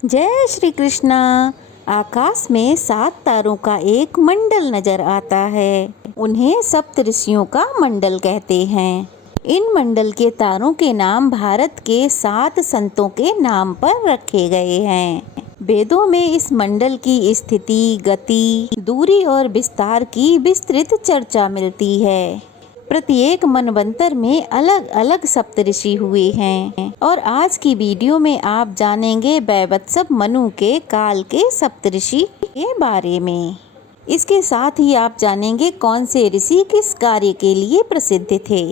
जय श्री कृष्णा। आकाश में 7 तारों का एक मंडल नजर आता है। उन्हें सप्त ऋषियों का मंडल कहते हैं। इन मंडल के तारों के नाम भारत के 7 संतों के नाम पर रखे गए हैं। वेदों में इस मंडल की स्थिति, गति, दूरी और विस्तार की विस्तृत चर्चा मिलती है। प्रत्येक मनवंतर में अलग अलग सप्तऋषि हुए हैं और आज की वीडियो में आप जानेंगे वैवत्सव मनु के काल के सप्तऋषि के बारे में। इसके साथ ही आप जानेंगे कौन से ऋषि किस कार्य के लिए प्रसिद्ध थे।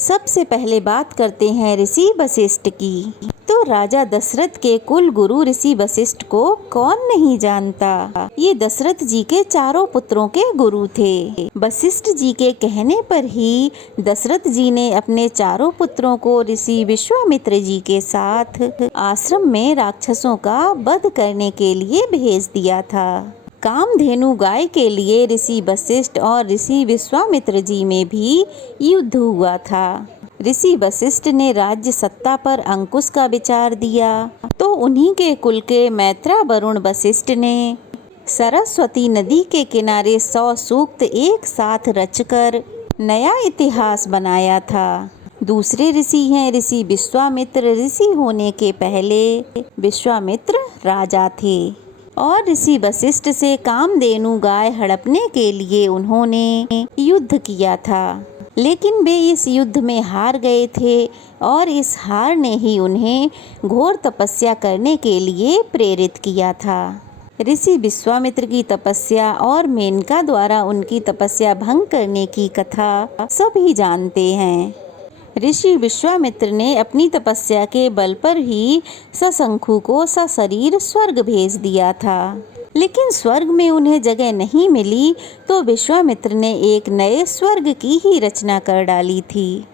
सबसे पहले बात करते हैं ऋषि वशिष्ठ की। तो राजा दशरथ के कुल गुरु ऋषि वशिष्ठ को कौन नहीं जानता। ये दशरथ जी के चारों पुत्रों के गुरु थे। वशिष्ठ जी के कहने पर ही दशरथ जी ने अपने चारों पुत्रों को ऋषि विश्वामित्र जी के साथ आश्रम में राक्षसों का वध करने के लिए भेज दिया था। कामधेनु गाय के लिए ऋषि वशिष्ठ और ऋषि विश्वामित्र जी में भी युद्ध हुआ था। ऋषि वशिष्ठ ने राज्य सत्ता पर अंकुश का विचार दिया तो उन्हीं के कुल के मैत्रा वरुण वशिष्ठ ने सरस्वती नदी के किनारे 100 सूक्त एक साथ रचकर नया इतिहास बनाया था। दूसरे ऋषि हैं ऋषि विश्वामित्र। ऋषि होने के पहले विश्वामित्र राजा थे और ऋषि वशिष्ठ से कामधेनु गाय हड़पने के लिए उन्होंने युद्ध किया था, लेकिन वे इस युद्ध में हार गए थे और इस हार ने ही उन्हें घोर तपस्या करने के लिए प्रेरित किया था। ऋषि विश्वामित्र की तपस्या और मेनका द्वारा उनकी तपस्या भंग करने की कथा सभी जानते हैं। ऋषि विश्वामित्र ने अपनी तपस्या के बल पर ही सशंखु को सशरीर स्वर्ग भेज दिया था, लेकिन स्वर्ग में उन्हें जगह नहीं मिली तो विश्वामित्र ने एक नए स्वर्ग की ही रचना कर डाली थी।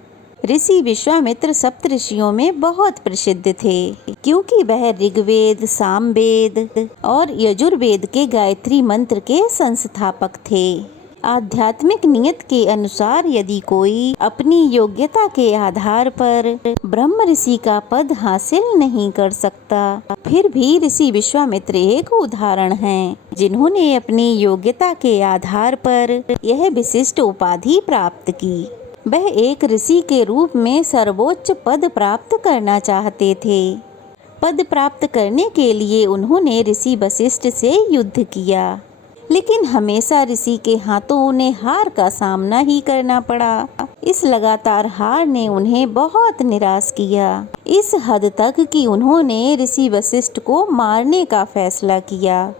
ऋषि विश्वामित्र सप्तऋषियों में बहुत प्रसिद्ध थे क्योंकि वह ऋग्वेद, सामवेद और यजुर्वेद के गायत्री मंत्र के संस्थापक थे। आध्यात्मिक नियत के अनुसार यदि कोई अपनी योग्यता के आधार पर ब्रह्म ऋषि का पद हासिल नहीं कर सकता, फिर भी ऋषि विश्वामित्र एक उदाहरण हैं जिन्होंने अपनी योग्यता के आधार पर यह विशिष्ट उपाधि प्राप्त की। वह एक ऋषि के रूप में सर्वोच्च पद प्राप्त करना चाहते थे। पद प्राप्त करने के लिए उन्होंने ऋषि वशिष्ठ से युद्ध किया, लेकिन हमेशा ऋषि के हाथों उन्हें हार का सामना ही करना पड़ा। इस लगातार हार ने उन्हें बहुत निराश किया, इस हद तक कि उन्होंने ऋषि वशिष्ठ को मारने का फैसला किया।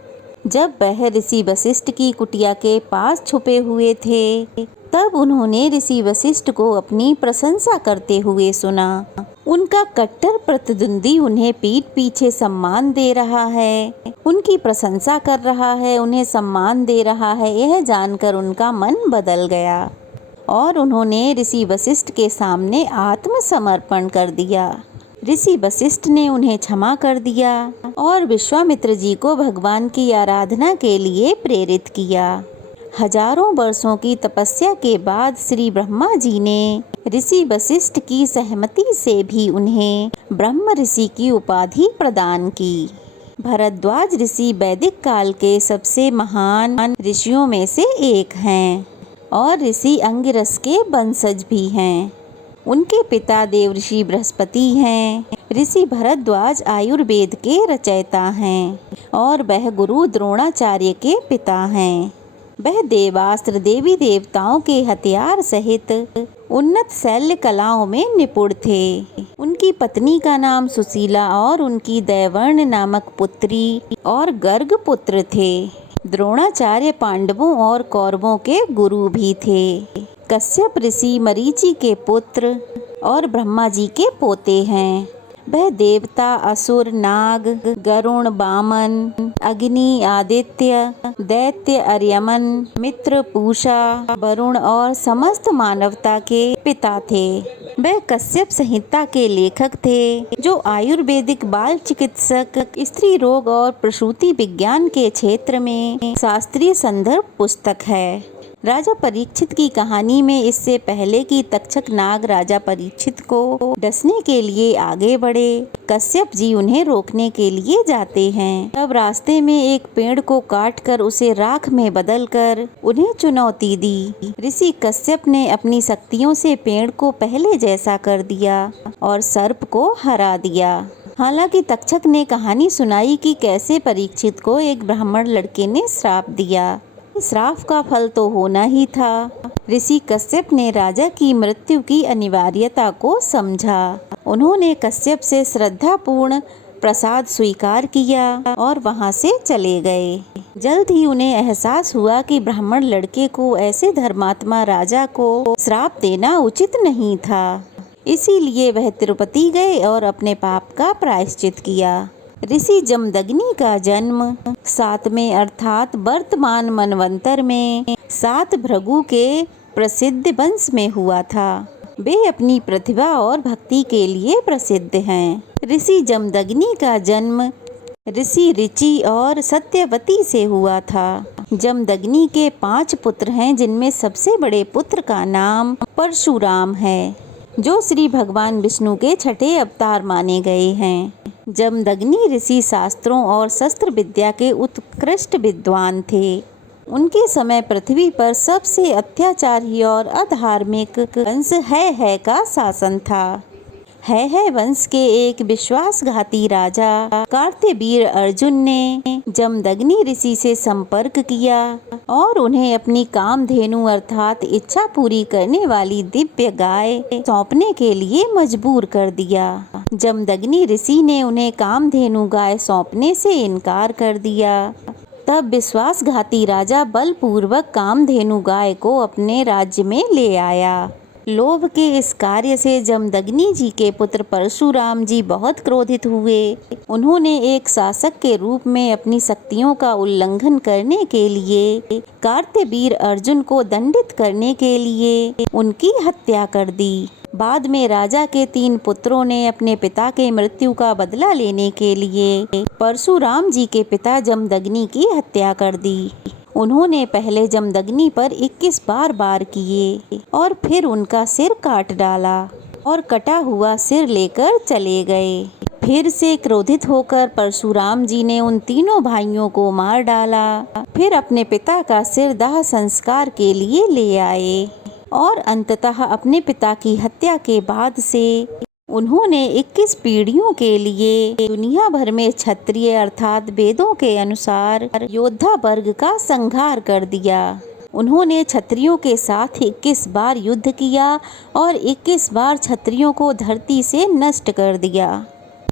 जब वह ऋषि वशिष्ठ की कुटिया के पास छुपे हुए थे, तब उन्होंने ऋषि वशिष्ठ को अपनी प्रशंसा करते हुए सुना। उनका कट्टर प्रतिद्वंदी उन्हें पीठ पीछे सम्मान दे रहा है, उनकी प्रशंसा कर रहा है, उन्हें सम्मान दे रहा है। यह जानकर उनका मन बदल गया और उन्होंने ऋषि वशिष्ठ के सामने आत्मसमर्पण कर दिया। ऋषि वशिष्ठ ने उन्हें क्षमा कर दिया और विश्वामित्र जी को भगवान की आराधना के लिए प्रेरित किया। हजारों वर्षों की तपस्या के बाद श्री ब्रह्मा जी ने ऋषि वशिष्ठ की सहमति से भी उन्हें ब्रह्म ऋषि की उपाधि प्रदान की। भरद्वाज ऋषि वैदिक काल के सबसे महान ऋषियों में से एक हैं और ऋषि अंगिरस के वंशज भी हैं। उनके पिता देवर्षि बृहस्पति हैं। ऋषि भरद्वाज आयुर्वेद के रचयिता हैं और वह गुरु द्रोणाचार्य के पिता हैं। वह देवास्त्र, देवी देवताओं के हथियार सहित उन्नत शैल्य कलाओं में निपुण थे। उनकी पत्नी का नाम सुशीला और उनकी दैवर्ण नामक पुत्री और गर्ग पुत्र थे। द्रोणाचार्य पांडवों और कौरवों के गुरु भी थे। कश्यप ऋषि मरीचि के पुत्र और ब्रह्मा जी के पोते हैं। वह देवता, असुर, नाग, गरुण, वामन, अग्नि, आदित्य, दैत्य, अर्यमन, मित्र, पूषा, वरुण और समस्त मानवता के पिता थे। वह कश्यप संहिता के लेखक थे जो आयुर्वेदिक बाल चिकित्सक, स्त्री रोग और प्रसूति विज्ञान के क्षेत्र में शास्त्रीय संदर्भ पुस्तक है। राजा परीक्षित की कहानी में इससे पहले कि तक्षक नाग राजा परीक्षित को डसने के लिए आगे बढ़े, कश्यप जी उन्हें रोकने के लिए जाते हैं। तब रास्ते में एक पेड़ को काटकर उसे राख में बदलकर उन्हें चुनौती दी। ऋषि कश्यप ने अपनी शक्तियों से पेड़ को पहले जैसा कर दिया और सर्प को हरा दिया। हालांकि तक्षक ने कहानी सुनाई कि कैसे परीक्षित को एक ब्राह्मण लड़के ने श्राप दिया। श्राप का फल तो होना ही था। ऋषि कश्यप ने राजा की मृत्यु की अनिवार्यता को समझा। उन्होंने कश्यप से श्रद्धापूर्ण प्रसाद स्वीकार किया और वहां से चले गए। जल्द ही उन्हें एहसास हुआ कि ब्राह्मण लड़के को ऐसे धर्मात्मा राजा को श्राप देना उचित नहीं था। इसीलिए वह तिरुपति गए और अपने पाप का प्रायश्चित किया। ऋषि जमदग्नि का जन्म 7वें अर्थात वर्तमान मनवंतर में 7 भृगु के प्रसिद्ध वंश में हुआ था। वे अपनी प्रतिभा और भक्ति के लिए प्रसिद्ध हैं। ऋषि जमदग्नि का जन्म ऋषि ऋचि और सत्यवती से हुआ था। जमदग्नि के 5 पुत्र हैं, जिनमें सबसे बड़े पुत्र का नाम परशुराम है, जो श्री भगवान विष्णु के 6ठे अवतार माने गए हैं। जमदग्नि ऋषि शास्त्रों और शस्त्र विद्या के उत्कृष्ट विद्वान थे। उनके समय पृथ्वी पर सबसे अत्याचारी और अधार्मिक वंश है का शासन था। है वंश के एक विश्वासघाती राजा कार्तवीर्य अर्जुन ने जमदग्नि ऋषि से संपर्क किया और उन्हें अपनी कामधेनु अर्थात इच्छा पूरी करने वाली दिव्य गाय सौंपने के लिए मजबूर कर दिया। जमदग्नि ऋषि ने उन्हें कामधेनु गाय सौंपने से इनकार कर दिया। तब विश्वासघाती राजा बलपूर्वक कामधेनु गाय को अपने राज्य में ले आया। लोभ के इस कार्य से जमदग्नि जी के पुत्र परशुराम जी बहुत क्रोधित हुए। उन्होंने एक शासक के रूप में अपनी शक्तियों का उल्लंघन करने के लिए कार्तवीर्य अर्जुन को दंडित करने के लिए उनकी हत्या कर दी। बाद में राजा के 3 पुत्रों ने अपने पिता के मृत्यु का बदला लेने के लिए परशुराम जी के पिता जमदग्नि की हत्या कर दी। उन्होंने पहले जमदग्नि पर 21 बार किए और फिर उनका सिर काट डाला और कटा हुआ सिर लेकर चले गए। फिर से क्रोधित होकर परशुराम जी ने उन तीनों भाइयों को मार डाला। फिर अपने पिता का सिर दाह संस्कार के लिए ले आए और अंततः अपने पिता की हत्या के बाद से उन्होंने 21 पीढ़ियों के लिए दुनिया भर में क्षत्रिय अर्थात वेदों के अनुसार योद्धा वर्ग का संहार कर दिया। उन्होंने क्षत्रियों के साथ 21 बार युद्ध किया और 21 बार क्षत्रियों को धरती से नष्ट कर दिया।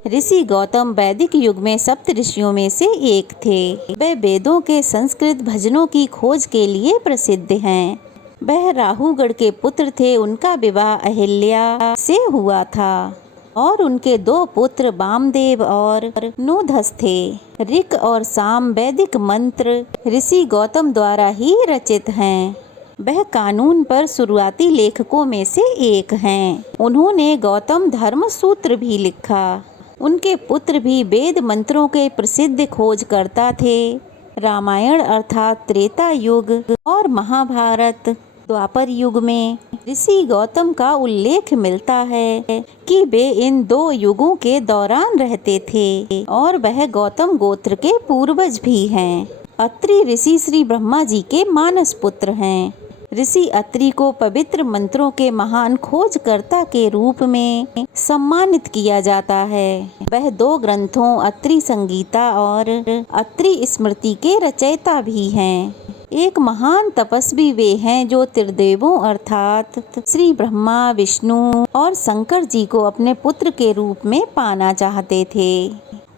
ऋषि गौतम वैदिक युग में सप्त ऋषियों में से एक थे। वे वेदों के संस्कृत भजनों की खोज के लिए प्रसिद्ध हैं। वह राहुगढ़ के पुत्र थे। उनका विवाह अहिल्या से हुआ था और उनके 2 पुत्र वामदेव और नोधस थे। ऋक और साम वैदिक मंत्र ऋषि गौतम द्वारा ही रचित हैं। वह कानून पर शुरुआती लेखकों में से एक हैं। उन्होंने गौतम धर्म सूत्र भी लिखा। उनके पुत्र भी वेद मंत्रों के प्रसिद्ध खोजकर्ता थे। रामायण अर्थात त्रेता युग और महाभारत द्वापर युग में ऋषि गौतम का उल्लेख मिलता है कि वे इन 2 युगों के दौरान रहते थे और वह गौतम गोत्र के पूर्वज भी हैं। अत्रि ऋषि श्री ब्रह्मा जी के मानस पुत्र हैं। ऋषि अत्रि को पवित्र मंत्रों के महान खोजकर्ता के रूप में सम्मानित किया जाता है। वह 2 ग्रंथों अत्रि संगीता और अत्रि स्मृति के रचयिता भी हैं। एक महान तपस्वी वे हैं जो त्रिदेवों अर्थात श्री ब्रह्मा, विष्णु और शंकर जी को अपने पुत्र के रूप में पाना चाहते थे।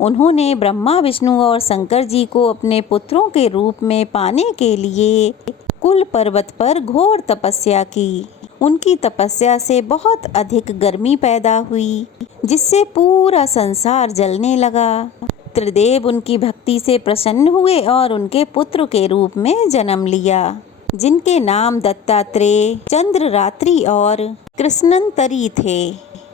उन्होंने ब्रह्मा, विष्णु और शंकर जी को अपने पुत्रों के रूप में पाने के लिए कुल पर्वत पर घोर तपस्या की। उनकी तपस्या से बहुत अधिक गर्मी पैदा हुई, जिससे पूरा संसार जलने लगा। त्रिदेव उनकी भक्ति से प्रसन्न हुए और उनके पुत्र के रूप में जन्म लिया, जिनके नाम दत्तात्रेय, चंद्ररात्रि और कृष्णंतरी थे।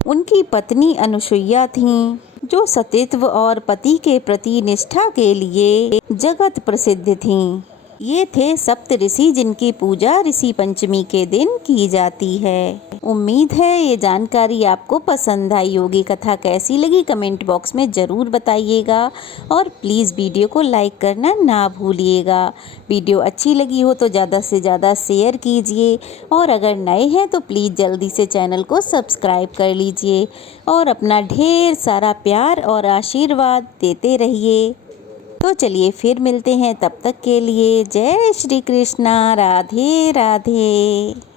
उनकी पत्नी अनुसुईया थीं, जो सतीत्व और पति के प्रति निष्ठा के लिए जगत प्रसिद्ध थीं। ये थे सप्त ऋषि जिनकी पूजा ऋषि पंचमी के दिन की जाती है। उम्मीद है ये जानकारी आपको पसंद आई होगी। कथा कैसी लगी कमेंट बॉक्स में ज़रूर बताइएगा और प्लीज़ वीडियो को लाइक करना ना भूलिएगा। वीडियो अच्छी लगी हो तो ज़्यादा से ज़्यादा शेयर कीजिए और अगर नए हैं तो प्लीज़ जल्दी से चैनल को सब्सक्राइब कर लीजिए और अपना ढेर सारा प्यार और आशीर्वाद देते रहिए। तो चलिए फिर मिलते हैं, तब तक के लिए जय श्री कृष्णा, राधे राधे।